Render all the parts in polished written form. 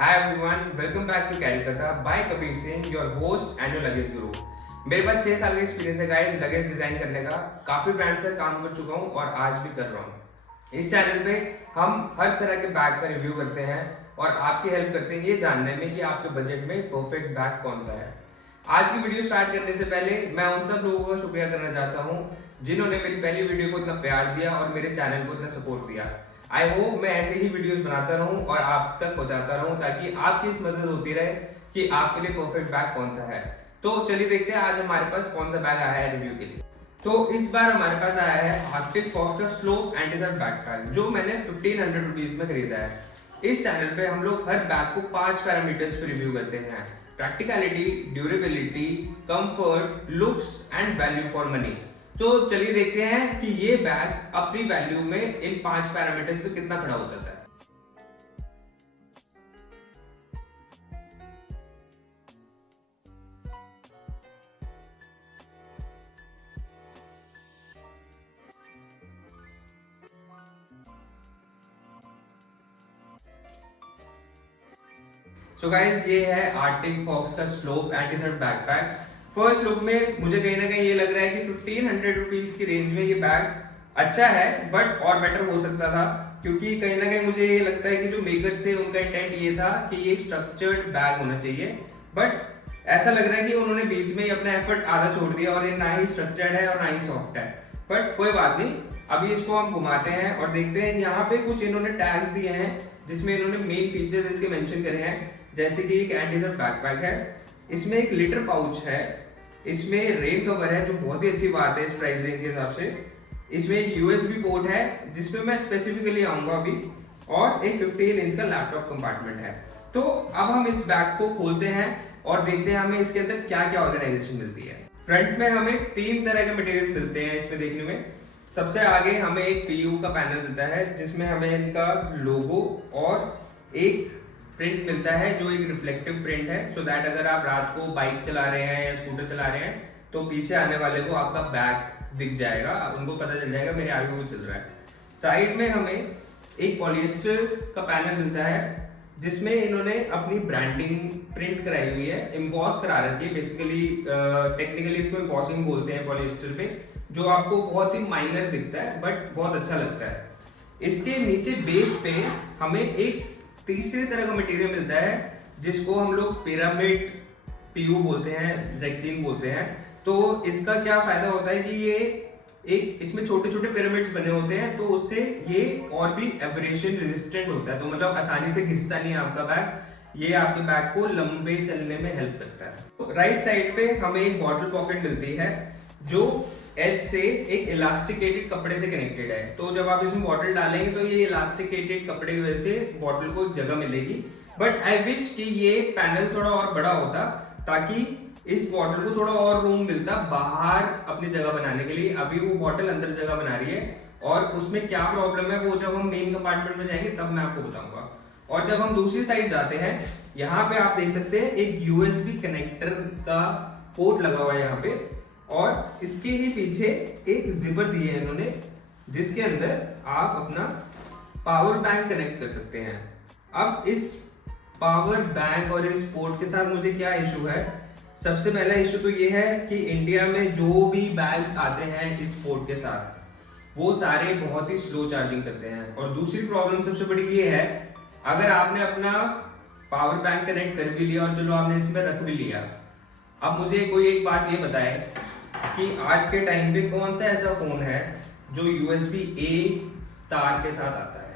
Hi everyone, welcome back to Carry Katha by Kabir Singh, your host and your luggage guru. मेरे पास 6 साल का experience है guys luggage design करने का। काफी ब्रांड से काम कर चुका हूँ और आज भी कर रहा हूँ। इस चैनल पे हम हर तरह के बैग का रिव्यू करते हैं और आपकी हेल्प करते हैं ये जानने में कि आपके बजट में परफेक्ट बैग कौन सा है। आज की वीडियो स्टार्ट करने से पहले मैं उन सब लोगों का शुक्रिया करना चाहता हूँ जिन्होंने मेरी पहली वीडियो को इतना प्यार दिया और मेरे चैनल को इतना सपोर्ट दिया। आई होप मैं ऐसे ही वीडियोस बनाता रहूं और आप तक पहुंचाता रहूं ताकि आपकी इस मदद होती रहे कि आपके लिए परफेक्ट बैग कौन सा है। तो चलिए देखते हैं आज हमारे पास कौन सा बैग आया है रिव्यू के लिए। तो इस बार हमारे पास आया है आर्टिक फॉक्स का स्लोप एंटी थेफ्ट बैकपैक जो मैंने 1500 रुपीज में खरीदा है। इस चैनल पे हम लोग हर बैग को 5 पैरामीटर्स पे रिव्यू करते हैं: practicality, durability, comfort, looks and value for money. तो चलिए देखते हैं कि ये बैग अपनी वैल्यू में इन 5 पैरामीटर्स पे कितना खड़ा होता है। सो गाइज ये है आर्टिक फॉक्स का slope anti theft backpack. First look में मुझे कहीं ना कहीं ये लग रहा है कि 1500 रुपीज की रेंज में ये बैग अच्छा है, बट और बेटर हो सकता था क्योंकि कहीं ना कहीं मुझे ये लगता है कि जो मेकर्स थे उनका इंटेंट ये था कि ये एक स्ट्रक्चर्ड बैग होना चाहिए, बट ऐसा लग रहा है कि उन्होंने बीच में ही अपना एफर्ट आधा छोड़ दिया और ये ना ही स्ट्रक्चर्ड है और ना ही सॉफ्ट है। बट कोई बात नहीं, अभी इसको हम घुमाते हैं और देखते हैं। यहाँ पे कुछ इन्होंने टैग्स दिए हैं जिसमें इन्होंने मेन फीचर्स इसके मेंशन करे हैं, जैसे कि एक एंटी थेफ्ट बैकपैक है, इसमें एक लिटर पाउच है, इसमें रेन कवर है जो बहुत ही अच्छी बात है इस प्राइस रेंज के हिसाब से, इसमें एक यूएसबी पोर्ट है जिसमें मैं स्पेसिफिकली आऊंगा अभी, और एक 15 इंच का लैपटॉप कंपार्टमेंट है। तो अब हम इस बैग को खोलते हैं और देखते हैं हमें इसके अंदर क्या क्या ऑर्गेनाइजेशन मिलती है। फ्रंट में हमें 3 तरह के मटेरियल्स मिलते हैं इसमें देखने में। सबसे आगे हमें एक पीयू का पैनल मिलता है जिसमें हमें इनका लोगो और एक प्रिंट मिलता है जो एक रिफ्लेक्टिव प्रिंट है, सो दैट अगर आप रात को बाइक चला रहे हैं या स्कूटर चला रहे हैं तो पीछे आने वाले को आपका बैग दिख जाएगा, उनको पता चल जाएगा मेरे आगे वो चल रहा है। साइड में हमें एक पॉलिएस्टर का पैनल मिलता है जिसमें इन्होंने अपनी ब्रांडिंग प्रिंट कराई हुई है, एम्बॉस करा रखी है। बेसिकली टेक्निकली इसको एम्बॉसिंग बोलते हैं पॉलिएस्टर पे, जो आपको बहुत ही माइनर दिखता है बट बहुत अच्छा लगता है। इसके नीचे बेस पे हमें एक तीसरे तरह का मटेरियल मिलता है जिसको हम लोग पिरामिड पीयू बोलते हैं, रेक्सीन बोलते हैं। तो इसका क्या फायदा होता है कि ये एक इसमें छोटे छोटे पिरामिड्स बने होते हैं, तो उससे ये और भी एब्रेशन रेजिस्टेंट होता है, तो मतलब आसानी से घिसता नहीं है आपका बैग। ये आपके बैग को लंबे चलने में हेल्प करता है। तो राइट साइड पे हमें एक बॉटल पॉकेट मिलती है जो एज से एक इलास्टिकेटेड कपड़े से कनेक्टेड है। तो जब आप इसमें बॉटल डालेंगे तो ये इलास्टिकेटेड कपड़े की वजह से बॉटल को जगह मिलेगी। बट आई विश कि ये पैनल थोड़ा और बड़ा होता ताकि इस बॉटल को थोड़ा और रूम मिलता बाहर अपनी जगह बनाने के लिए। अभी वो बॉटल अंदर जगह बना रही है और उसमें क्या प्रॉब्लम है वो जब हम मेन कंपार्टमेंट में जाएंगे तब मैं आपको बताऊंगा। और जब हम दूसरी साइड जाते हैं, यहाँ पे आप देख सकते हैं एक यूएसबी कनेक्टर का पोर्ट लगा हुआ है यहाँ पे, और इसके ही पीछे एक जिपर दी है इन्होंने जिसके अंदर आप अपना पावर बैंक कनेक्ट कर सकते हैं। अब इस पावर बैंक और इस पोर्ट के साथ मुझे क्या इशू है? सबसे पहला इशू तो ये है कि इंडिया में जो भी बैग्स आते हैं इस पोर्ट के साथ वो सारे बहुत ही स्लो चार्जिंग करते हैं। और दूसरी प्रॉब्लम सबसे बड़ी ये है, अगर आपने अपना पावर बैंक कनेक्ट कर भी लिया और चलो आपने इसमें रख भी लिया, अब मुझे कोई एक बात ये बताए कि आज के टाइम पे कौन सा ऐसा फोन है जो USB A तार के साथ आता है।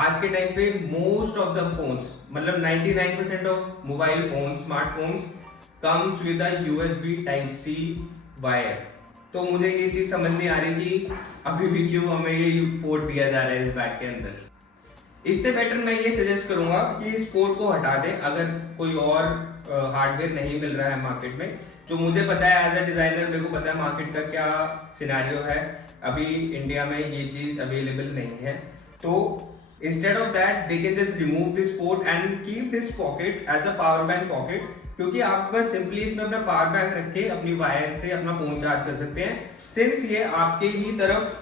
आज के टाइम पे मोस्ट ऑफ द फोन्स, मतलब 99% of mobile phone, smartphones comes with a USB type C wire. तो मुझे ये चीज समझ नहीं आ रही कि अभी भी क्यों हमें ये पोर्ट दिया जा रहा है इस बैग के अंदर। इससे बेटर मैं ये सजेस्ट करूंगा कि इस पोर्ट को हटा दें अगर कोई और हार्डवेयर नहीं मिल रहा है मार्केट में। जो मुझे पता है एज अ डिजाइनर, मेरे को पता है मार्केट का क्या सिनेरियो है, अभी इंडिया में ये चीज अवेलेबल नहीं है। तो instead of that they can just remove this port and keep this pocket as a power bank pocket, क्योंकि आप बस सिंपली इसमें अपना पावर बैंक रख के अपनी वायर से अपना फोन चार्ज कर सकते हैं। सिंस ये आपके ही तरफ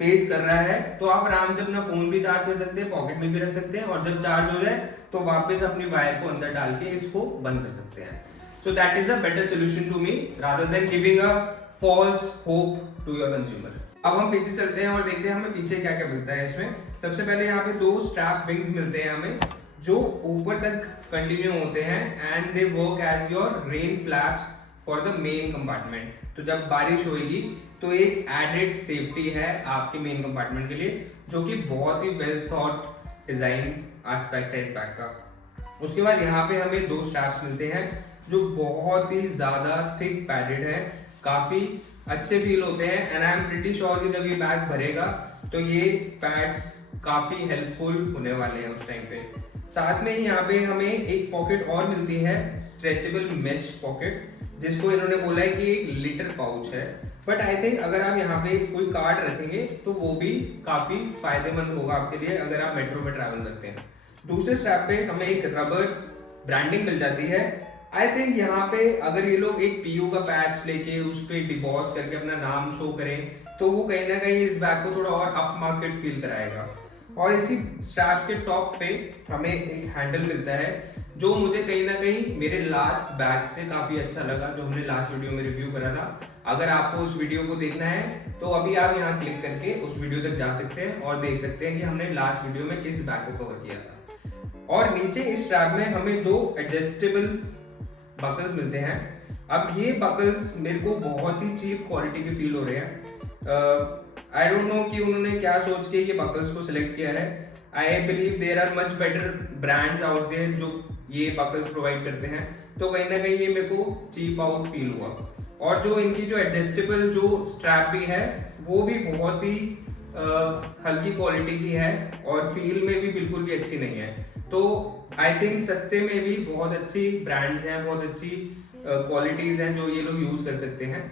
फेस कर रहा है तो आप आराम से अपना फोन भी चार्ज कर सकते हैं, पॉकेट में भी रख सकते हैं, और जब चार्ज हो जाए तो वापस अपनी वायर को अंदर डाल के इसको बंद कर सकते हैं। So that is a better solution to me rather than giving a false hope to your consumer. अब हम पीछे चलते हैं और देखते हैं हमें पीछे क्या क्या मिलता है इसमें। सबसे पहले यहाँ पे 2 स्ट्रैप विंग्स मिलते हैं हमें, जो ऊपर तक कंटिन्यू होते हैं and they work as your rain flaps for the main compartment. तो जब बारिश होगी तो एक एडेड सेफ्टी है आपके मेन कंपार्टमेंट के लिए, जो कि बहुत ही वेल थॉट डिजाइन एस्पेक्ट है इस बैग का। उसके बाद यहाँ पे हमें 2 स्ट्रैप्स मिलते हैं जो बहुत ही ज्यादा थिक पैडेड है, काफी अच्छे फील होते हैं and I am pretty sure कि जब ये बैग भरेगा तो ये पैड्स काफी हेल्पफुल होने वाले हैं उस टाइम पे। साथ में ही यहाँ पे हमें एक पॉकेट और मिलती है, स्ट्रेचेबल मेश पॉकेट, जिसको इन्होंने बोला है कि एक लिटर पाउच है। बट आई थिंक अगर आप यहाँ पे कोई कार्ड रखेंगे तो वो भी काफी फायदेमंद होगा आपके लिए अगर आप मेट्रो में ट्रैवल करते हैं। दूसरे स्ट्रैप पे हमें एक रबर ब्रांडिंग मिल जाती है। आई थिंक यहाँ पे अगर ये लोग एक पीयू का पैच लेके उस पर डिबॉस करके अपना नाम शो करें तो वो कहीं ना कहीं इस बैग को थोड़ा और अप मार्केट फील कराएगा। और इसी स्ट्रैप्स के टॉप पे हमें एक हैंडल मिलता है जो मुझे कहीं ना कहीं मेरे लास्ट बैग से काफी अच्छा लगा, जो हमने लास्ट वीडियो में रिव्यू करा था। अगर आपको उस वीडियो को देखना है तो अभी आप यहाँ क्लिक करके उस वीडियो तक जा सकते हैं और देख सकते हैं कि हमने लास्ट वीडियो में किस बैग को कवर किया था। और नीचे इस स्ट्रैप में हमें 2 एडजस्टेबल बकल्स मिलते हैं। अब ये बकल्स मेरे को बहुत ही चीप क्वालिटी के फील हो रहे हैं। आई डोंट नो कि उन्होंने क्या सोच के ये बकल्स को सिलेक्ट किया है। I believe there are much better brands out there जो ये बकल्स प्रोवाइड करते हैं, तो कहीं ना कहीं ये मेरे को चीप आउट फील हुआ। और जो इनकी जो एडजस्टेबल जो स्ट्रैप भी है वो भी बहुत ही हल्की क्वालिटी की है और फील में भी बिल्कुल भी अच्छी नहीं है। तो आई थिंक सस्ते में भी बहुत अच्छी ब्रांड्स हैं, बहुत अच्छी क्वालिटीज हैं जो ये लोग यूज कर सकते हैं।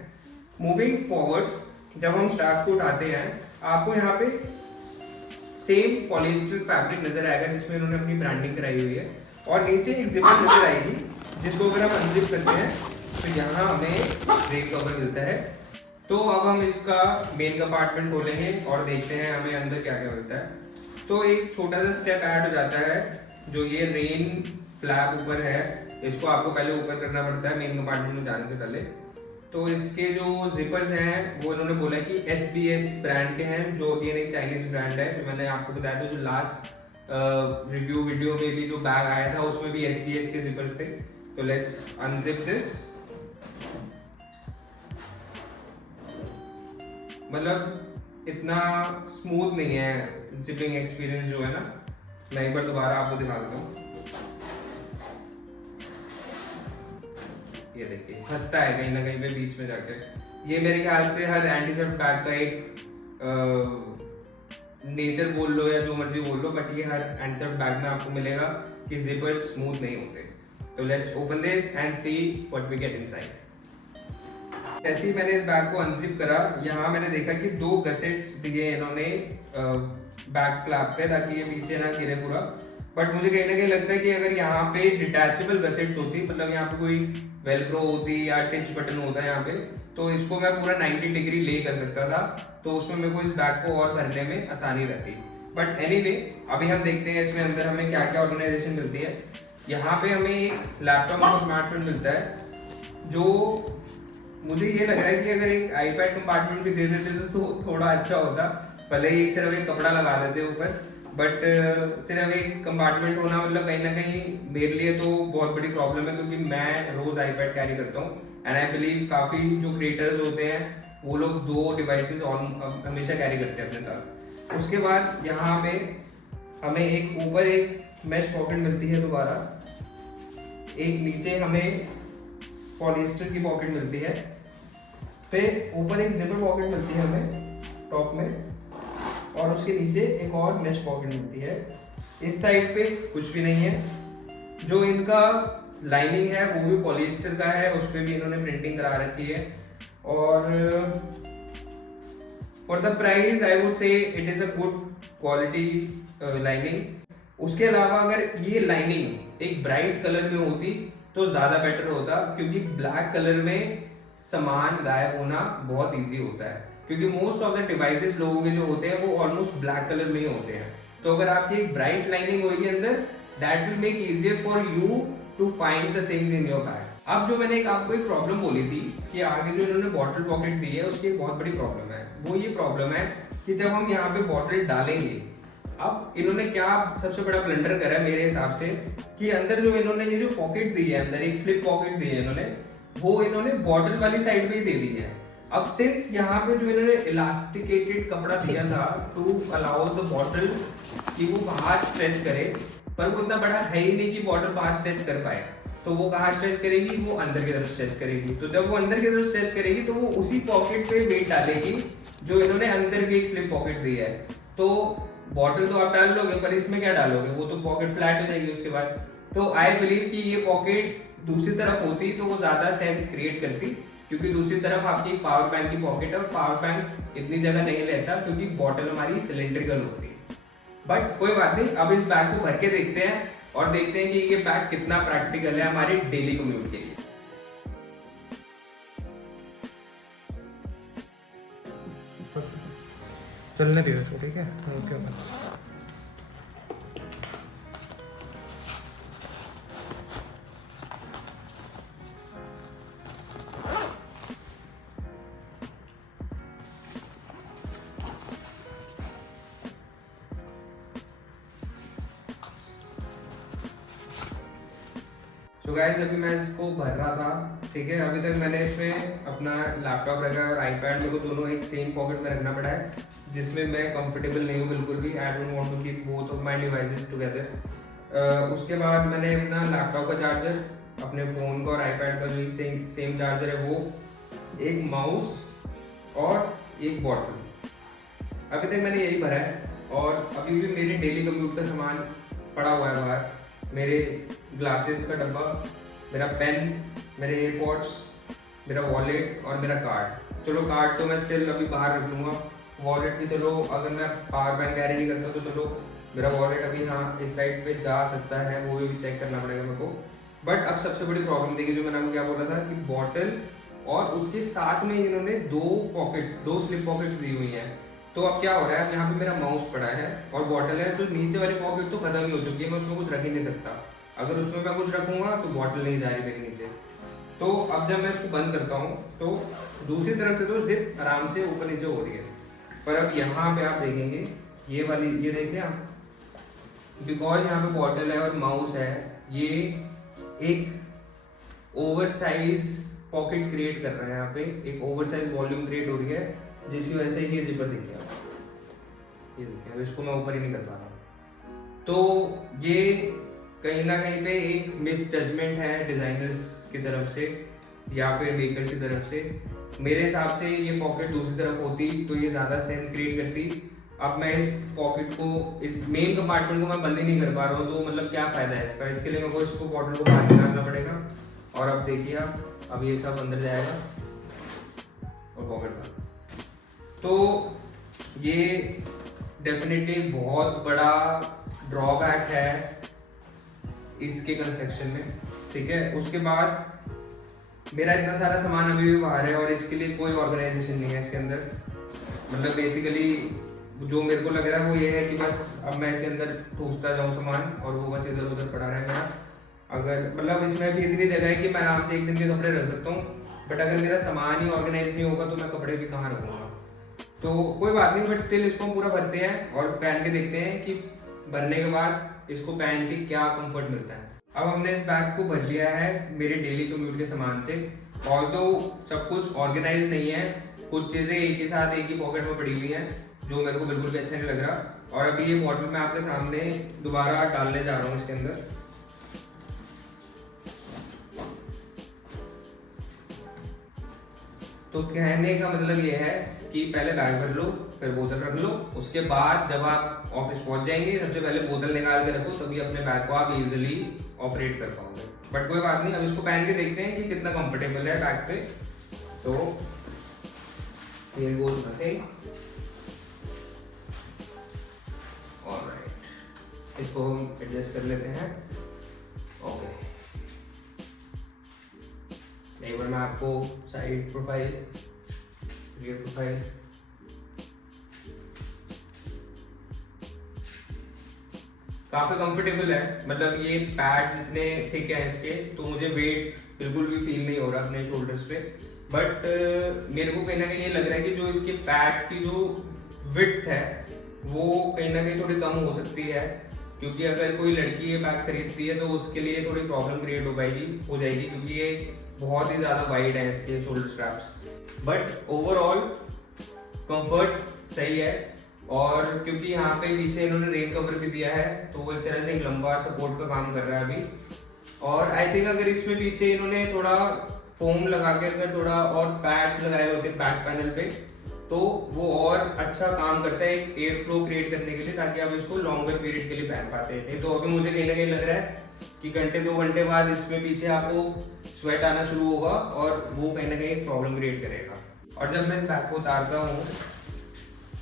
मूविंग फॉरवर्ड, जब हम स्ट्रैप्स को उठाते हैं आपको यहाँ पे सेम पॉलिएस्टर फैब्रिक नजर आएगा जिसमें इन्होंने अपनी ब्रांडिंग कराई हुई है, और नीचे एक जिपर नजर आएगी जिसको अगर हम अनजिप करते हैं तो यहाँ हमें ड्रेप कवर मिलता है। तो अब हम इसका मेन कंपार्टमेंट खोलेंगे और देखते हैं हमें अंदर क्या क्या मिलता है। तो एक छोटा सा स्टेप ऐड हो जाता है, जो ये रेन फ्लैप ऊपर है इसको आपको पहले ऊपर करना पड़ता है मेन कंपार्टमेंट में जाने से पहले। तो इसके जो जिपर्स हैं वो इन्होंने बोला कि SBS ब्रांड के हैं, जो अगेन एक चाइनीज ब्रांड है, जो मैंने आपको बताया था जो लास्ट रिव्यू वीडियो में भी जो बैग आया था उसमें भी SBS के जिपर्स थे। तो लेट्स अनजिप दिस। मतलब इतना स्मूथ नहीं है जिपिंग एक्सपीरियंस जो है ना, मैं एक बार दोबारा आपको दिखा देता हूँ। ये देखिए फंसता है कहीं ना कहीं पे बीच में जाके। ये मेरे ख्याल से हर एंटी थेफ्ट बैग का एक नेचर बोल लो या जो मर्जी बोल लो, बट ये हर एंटी थेफ्ट बैग में आपको मिलेगा कि जिपर स्मूथ नहीं होते। तो let's open this and see what we get inside. जैसे ही मैंने इस बैग को अनजिप करा, यहाँ मैंने देखा कि 2 गसेट्स दिए इन्होंने बैक फ्लैप पे ताकि ये पीछे ना गिरे पूरा। बट मुझे कहीं ना कहीं लगता है कि अगर यहाँ पे डिटैचेबल गसेट्स होती, मतलब यहाँ पे कोई वेलक्रो होती या टिच बटन होता है यहाँ पे, तो इसको मैं पूरा 90 डिग्री ले कर सकता था, तो उसमें मेरे को इस बैग को और भरने में आसानी रहती। बट एनीवे अभी हम देखते हैं इसमें अंदर हमें क्या क्या ऑर्गेनाइजेशन मिलती है। यहाँ पे हमें एक लैपटॉप का कंपार्टमेंट मिलता है, जो मुझे ये लग रहा है कि अगर एक आईपैड कंपार्टमेंट भी दे देते तो थोड़ा अच्छा होता। भले ही सिर्फ एक कपड़ा लगा देते ऊपर, बट सिर्फ एक कंपार्टमेंट होना मतलब कहीं ना कहीं मेरे लिए तो बहुत बड़ी प्रॉब्लम है, क्योंकि मैं रोज आईपैड कैरी करता हूँ एंड आई बिलीव काफी जो क्रिएटर्स होते हैं वो लोग 2 डिवाइसेस हमेशा कैरी करते हैं अपने साथ। उसके बाद यहाँ पे हमें एक ऊपर एक मैश पॉकेट मिलती है दोबारा, एक नीचे हमें पॉलिएस्टर की पॉकेट मिलती है, फिर ऊपर एक जिपर पॉकेट मिलती है हमें टॉप में, और उसके नीचे एक और मैश पॉकेट मिलती है। इस साइड पे कुछ भी नहीं है। जो इनका लाइनिंग है वो भी पॉलिएस्टर का है, उस पर भी इन्होंने प्रिंटिंग करा रखी है। और for the price I would say it is a good quality lining. उसके अलावा अगर ये लाइनिंग एक ब्राइट कलर में होती तो ज्यादा बेटर होता, क्योंकि ब्लैक कलर में सामान गायब होना बहुत इजी होता है। क्योंकि मोस्ट ऑफ द डिवाइसेस लोगों के जो होते हैं वो ऑलमोस्ट ब्लैक कलर में ही होते हैं। तो अगर आपकी एक ब्राइट लाइनिंग होगी अंदर, that will make easier for you to find the things in your bag. अब जो मैंने आपको एक प्रॉब्लम बोली थी कि आगे जो इन्होंने बॉटल पॉकेट दी है उसकी एक बहुत बड़ी प्रॉब्लम है, वो ये प्रॉब्लम है कि जब हम यहाँ पे बॉटल डालेंगे, अब इन्होंने क्या सबसे बड़ा ब्लंडर करा है मेरे हिसाब से कि अंदर जो इन्होंने ये जो पॉकेट दी है, अंदर एक स्लिप पॉकेट दी है इन्होंने, वो इन्होंने बॉटल वाली साइड में ही दे दी है। अब सिंस यहाँ पे जो इन्होंने इलास्टिकेटेड कपड़ा दिया था टू अलाउ द बॉटल कि वो बाहर स्ट्रेच करे, पर वो इतना बड़ा है ही नहीं कि बॉटल बाहर स्ट्रेच कर पाए, तो वो कहाँ स्ट्रेच करेगी, वो अंदर की तरफ स्ट्रेच करेगी। तो जब वो अंदर की तरफ स्ट्रेच करेगी तो वो उसी पॉकेट पे वेट डालेगी जो इन्होंने अंदर की एक स्लिप पॉकेट दी है। तो बॉटल तो आप डाल लोगे, पर इसमें क्या डालोगे, वो तो पॉकेट फ्लैट हो जाएगी उसके बाद। तो आई बिलीव कि ये पॉकेट दूसरी तरफ होती तो वो ज्यादा सेंस क्रिएट करती, क्योंकि दूसरी तरफ आपकी पावर बैंक की पॉकेट है और पावर बैंक इतनी जगह नहीं लेता क्योंकि बॉटल हमारी सिलेंड्रिकल होती है। बट कोई बात नहीं, अब इस बैग को भर के देखते हैं और देखते हैं कि ये बैग कितना प्रैक्टिकल है हमारे डेली कम्यूट के लिए। चलने दे इसको, ठीक है, ओके। सो गाइस, अभी मैं इसको भर रहा था, ठीक है। अभी तक मैंने इसमें अपना लैपटॉप रखा है और आईपैड, मेरे को दोनों एक सेम पॉकेट में रखना पड़ा है, जिसमें मैं कंफर्टेबल नहीं हूँ बिल्कुल भी। I don't want to keep both of my devices together. उसके बाद मैंने अपना लैपटॉप का चार्जर, अपने फ़ोन का और आईपैड का जो सेम चार्जर है वो, एक माउस और एक बॉटल, अभी तक मैंने यही भरा है। और अभी भी मेरे डेली कम्यूट का सामान पड़ा हुआ है बाहर, मेरे ग्लासेस का डब्बा, मेरा पेन, मेरे एयरपॉड्स, मेरा वॉलेट और मेरा कार्ड। चलो कार्ड तो मैं स्टिल अभी बाहर रख लूँगा, वॉलेट भी चलो अगर मैं पावर बैंक कैरी नहीं करता तो चलो मेरा वॉलेट अभी हाँ इस साइड पे जा सकता है, वो भी चेक करना पड़ेगा मेरे को। बट अब सबसे बड़ी प्रॉब्लम देखिए, जो मैंने आपको क्या बोला था कि बॉटल और उसके साथ में इन्होंने दो स्लिप पॉकेट्स दी हुई हैं। तो अब क्या हो रहा है, यहाँ पे मेरा माउस पड़ा है और बॉटल है, जो नीचे वाली पॉकेट तो खत्म ही हो चुकी है, मैं उसमें कुछ रख ही नहीं सकता। अगर उसमें मैं कुछ रखूंगा तो बॉटल नहीं जा रही मेरे नीचे। तो अब जब मैं इसको बंद करता हूँ तो दूसरी तरफ से तो जिप आराम से ऊपर नीचे हो रही है, पर अब यहाँ पे आप देखेंगे ये वाली, ये देख रहे हैं आप, बिकॉज यहाँ पे बॉटल है और माउस है, ये एक ओवर साइज पॉकेट क्रिएट कर रहा है, यहाँ पे एक ओवर साइज वॉल्यूम क्रिएट हो रही है, जिसकी वजह से ये जिपर देखिए आप, ये देखिए, अब इसको मैं ऊपर ही नहीं कर पा रहा। तो ये कहीं ना कहीं पे एक मिस जजमेंट है डिजाइनर्स की तरफ से या फिर मेकर्स की तरफ से। मेरे हिसाब से ये पॉकेट दूसरी तरफ होती तो ये ज़्यादा सेंस क्रिएट करती। अब मैं इस पॉकेट को, इस मेन कंपार्टमेंट को मैं बंद ही नहीं कर पा रहा हूँ, तो मतलब क्या फ़ायदा है इसका। इसके लिए मेरे को इसको बॉटल को बाहर निकालना पड़ेगा। और अब देखिए आप, अब ये सब अंदर जाएगा और पॉकेट बंद। तो ये डेफिनेटली बहुत बड़ा ड्रॉबैक है इसके कंस्ट्रक्शन में, ठीक है। उसके बाद मेरा इतना सारा सामान अभी भी बाहर है और इसके लिए कोई ऑर्गेनाइजेशन नहीं है इसके अंदर। मतलब बेसिकली जो मेरे को लग रहा है वो ये है कि बस अब मैं इसके अंदर ठूसता जाऊँ सामान और वो बस इधर उधर पड़ा रहा है मेरा। अगर मतलब इसमें भी इतनी जगह है कि मैं आराम से एक दिन के कपड़े रख सकता हूँ, बट अगर मेरा सामान ही ऑर्गेनाइज नहीं होगा तो मैं कपड़े भी कहाँ रखूँगा। तो कोई बात नहीं, बट स्टिल इसको हम पूरा भरते हैं और पहन के देखते हैं कि भरने के बाद इसको पहन के क्या कंफर्ट मिलता है। अब हमने इस बैग को भर लिया है मेरे डेली कम्यूट के सामान से। ऑल्दो सब कुछ ऑर्गेनाइज नहीं है, कुछ चीज़ें एक ही साथ एक ही पॉकेट में पड़ी हुई हैं, जो मेरे को बिल्कुल भी अच्छा नहीं लग रहा। और अभी ये बॉटल मैं आपके सामने दोबारा डालने जा रहा हूँ इसके अंदर। तो कहने का मतलब ये है कि पहले बैग भर लो, फिर बोतल रख लो, उसके बाद जब आप ऑफिस पहुंच जाएंगे सबसे पहले बोतल निकाल के रखो, तभी अपने बैग को आप इजीली ऑपरेट कर पाओगे। बट कोई बात नहीं, अब इसको पहन के देखते हैं कि कितना कंफर्टेबल है बैग पे। तो here goes nothing. Alright, इसको हम एडजस्ट कर लेते हैं। ओके, एक बार मैं आपको साइड प्रोफाइल, रियर प्रोफाइल काफ़ी कंफर्टेबल है, मतलब ये पैड्स इतने थिक हैं इसके, तो मुझे वेट बिल्कुल भी फील नहीं हो रहा अपने शोल्डर्स पे। बट मेरे को कहीं ना कहीं ये लग रहा है कि जो इसके पैड्स की जो विड्थ है वो कहीं ना कहीं थोड़ी कम हो सकती है, क्योंकि अगर कोई लड़की ये बैग खरीदती है तो उसके लिए थोड़ी प्रॉब्लम क्रिएट हो जाएगी, क्योंकि ये बहुत ही ज़्यादा वाइड है इसके shoulder straps. But overall comfort सही है, और क्योंकि यहाँ पे पीछे इन्होंने रेन कवर भी दिया है तो वो एक तरह से एक लंबा सपोर्ट का काम कर रहा है अभी। और आई थिंक अगर इसमें पीछे इन्होंने थोड़ा फोम लगा के अगर थोड़ा और पैड्स लगाए होते बैक पैनल पे तो वो और अच्छा काम करता है एक एयर फ्लो क्रिएट करने के लिए, ताकि आप इसको लॉन्गर पीरियड के लिए पहन पाते हैं। नहीं तो अभी मुझे कहीं ना कहीं लग रहा है कि घंटे 2 घंटे बाद इसमें पीछे आपको स्वेट आना शुरू होगा और वो कहीं ना कहीं प्रॉब्लम क्रिएट करेगा। और जब मैं इस बैग को उतारता हूँ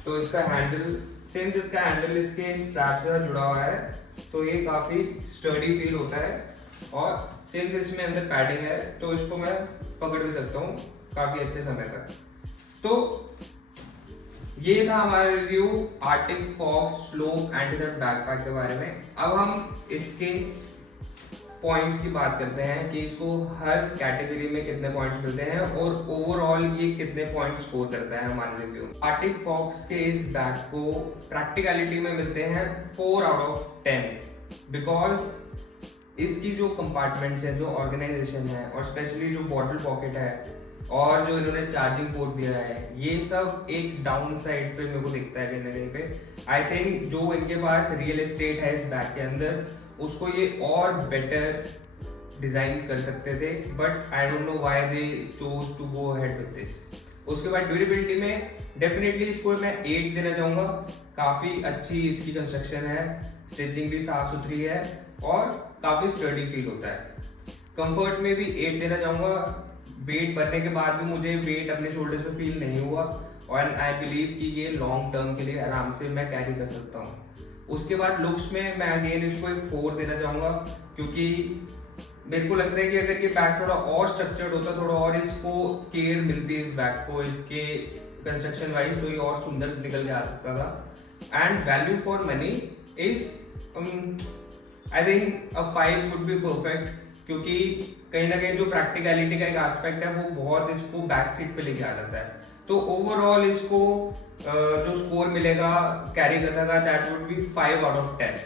तो इसका हैंडल, सिंस इसका हैंडल इसके स्ट्रैप से जुड़ा हुआ है तो ये काफ़ी स्टर्डी फील होता है, और सिंस इसमें अंदर पैडिंग है तो इसको मैं पकड़ भी सकता हूँ काफ़ी अच्छे समय तक। तो ये था हमारा review Arctic Fox slope anti-threat backpack के बारे में। अब हम इसके पॉइंट्स की बात करते हैं कि इसको हर कैटेगरी में कितने पॉइंट्स मिलते हैं और ओवरऑल ये कितने पॉइंट्स स्कोर करता है हमारे रिव्यू। आर्टिक फॉक्स के इस बैग को प्रैक्टिकलिटी में मिलते हैं 4 आउट ऑफ 10, बिकॉज इसकी जो कंपार्टमेंट्स हैं, जो ऑर्गेनाइजेशन है, और स्पेशली जो बॉटल पॉकेट है और जो इन्होंने चार्जिंग पोर्ट दिया है, ये सब एक डाउन साइड पे मेरे को दिखता है कहीं ना कहीं पे। आई थिंक जो इनके पास रियल एस्टेट है इस बैग के अंदर उसको ये और बेटर डिजाइन कर सकते थे, but I don't know why they chose to go ahead with this. उसके बाद ड्यूरेबिलिटी में डेफिनेटली इसको मैं 8 देना चाहूँगा। काफ़ी अच्छी इसकी कंस्ट्रक्शन है, स्टिचिंग भी साफ सुथरी है और काफ़ी स्टर्डी फील होता है। कंफर्ट में भी 8 देना चाहूँगा। वेट बढ़ने के बाद भी मुझे वेट अपने शोल्डर्स पे फील नहीं हुआ, और आई बिलीव कि ये लॉन्ग टर्म के लिए आराम से मैं कैरी कर सकता हूँ। उसके बाद लुक्स में मैं अगेन इसको एक 4 देना चाहूँगा, क्योंकि मेरे को लगता है कि अगर ये बैग थोड़ा और स्ट्रक्चर्ड होता, थोड़ा और इसको केयर मिलती इस बैग को इसके कंस्ट्रक्शन वाइज, तो ये और सुंदर निकल के आ सकता था। And value for money is I think a 5 would be perfect, क्योंकि कहीं ना कहीं जो प्रैक्टिकलिटी का एक एस्पेक्ट है वो बहुत इसको बैक सीट पे लेके आ जाता है। तो ओवरऑल इसको जो स्कोर मिलेगा कैरी करने का that would be 5 out of 10।